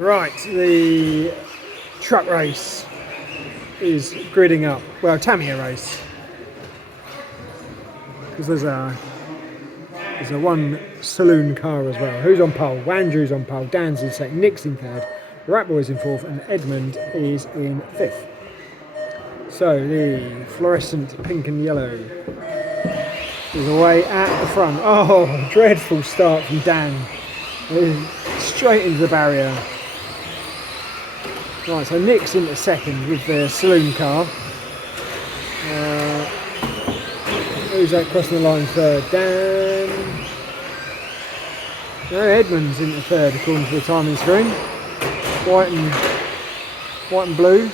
Right, the truck race is gridding up. Well, Tamiya race. Because there's a one saloon car as well. Who's on pole? Andrew's on pole, Dan's in second, Nick's in third, Ratboy's in fourth, and Edmund is in fifth. So the fluorescent pink and yellow is away at the front. Oh, dreadful start from Dan. Straight into the barrier. Right, so Nick's into second with the saloon car. Who's that crossing the line third? Dan. No, Edmund's into third according to the timing screen. White and blue.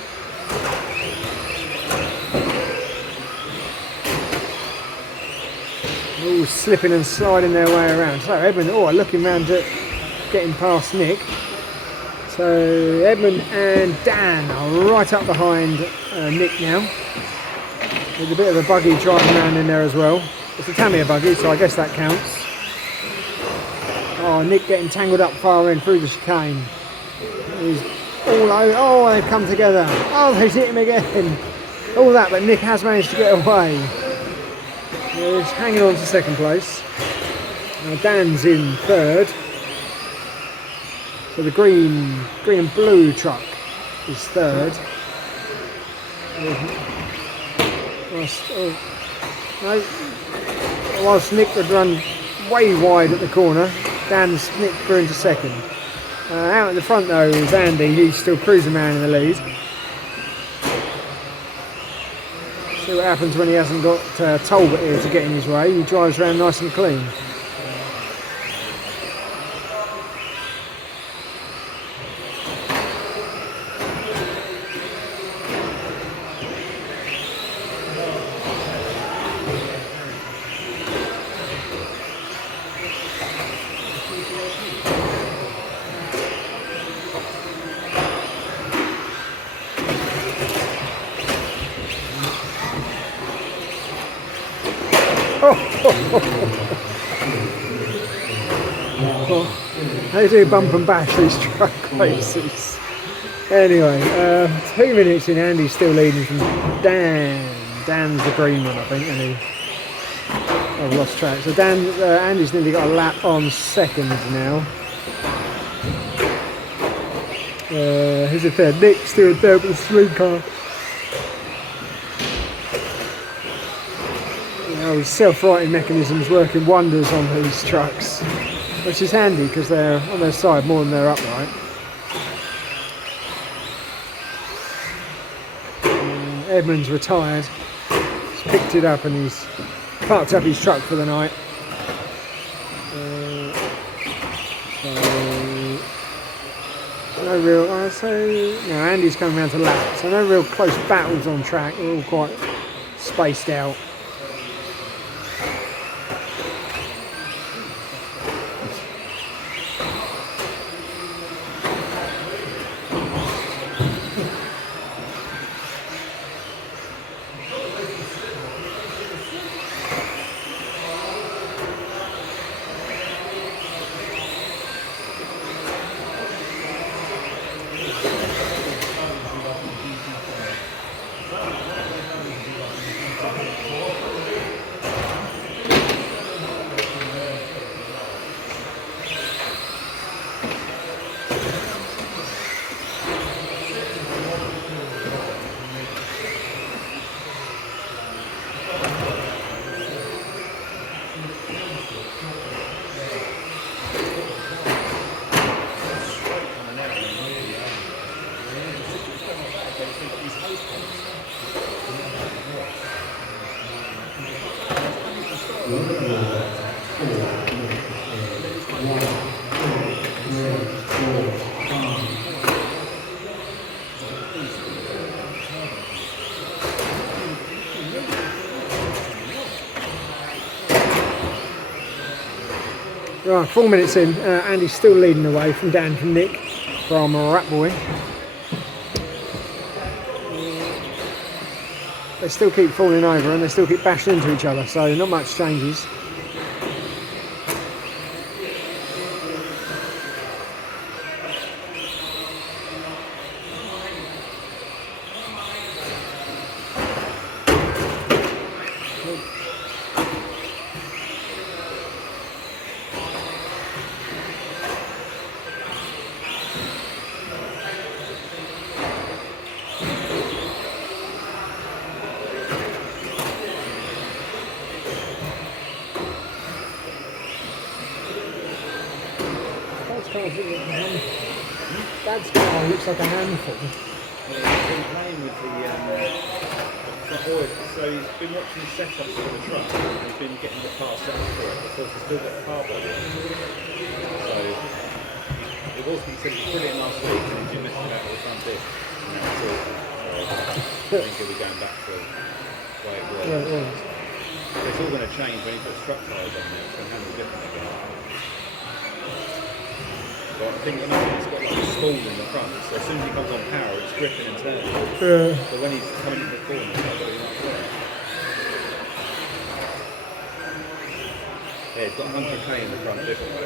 All slipping and sliding their way around. So Edmund, looking round at getting past Nick. So Edmund and Dan are right up behind Nick now. There's a bit of a buggy driving around in there as well. It's a Tamiya buggy, so I guess that counts. Oh, Nick getting tangled up far in through the chicane. He's all over. Oh, they've come together. Oh, they've hit him again. All that, but Nick has managed to get away. He's hanging on to second place. Now Dan's in third. So the green and blue truck is third. Whilst Nick would run way wide at the corner, Dan's nicked through into second. Out at the front though is Andy, he's still cruising around in the lead. See what happens when he hasn't got Talbot here to get in his way. He drives around nice and clean. They do bump and bash these truck races. Anyway, 2 minutes in, Andy's still leading from Dan. Dan's the green one, I think, and I've lost track. So Andy's nearly got a lap on second now. Who's in third? Nick's still in third with the saloon car. The self-righting mechanisms working wonders on these trucks, which is handy because they're on their side more than they're upright. Edmund's retired. He's picked it up and he's parked up his truck for the night. Now Andy's coming around to lap, so no real close battles on track. They're all quite spaced out. Right, 4 minutes in, Andy's still leading away from Dan from Nick from Ratboy. They still keep falling over and they still keep bashing into each other, so not much changes. Dad's car looks like a handful. He's been playing with the front oil, so he's been watching the setups for the truck and he's been getting the car set up for it because he's still got the car body on. So it was considered brilliant last week and he's been messing about with the front diff. And that's all. So I think he'll be going back to the way it was. Yeah, it was. It's all going to change when he puts truck tyres on there, it's going to handle different again. But I think at the moment it's got like a spool in the front, so as soon as he comes on power, it's gripping and turning. But when he's coming into the corner, it's not very much there. Yeah, it's got 100k in the front different way.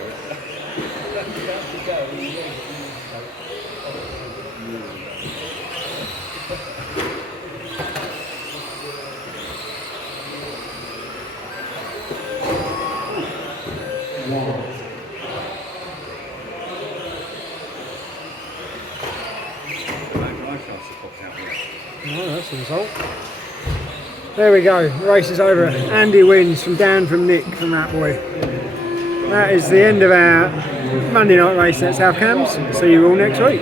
Oh, that's the result. There we go. The race is over. Andy wins from Dan from Nick from that boy. That is the end of our Monday night race at South Cambs. See you all next week.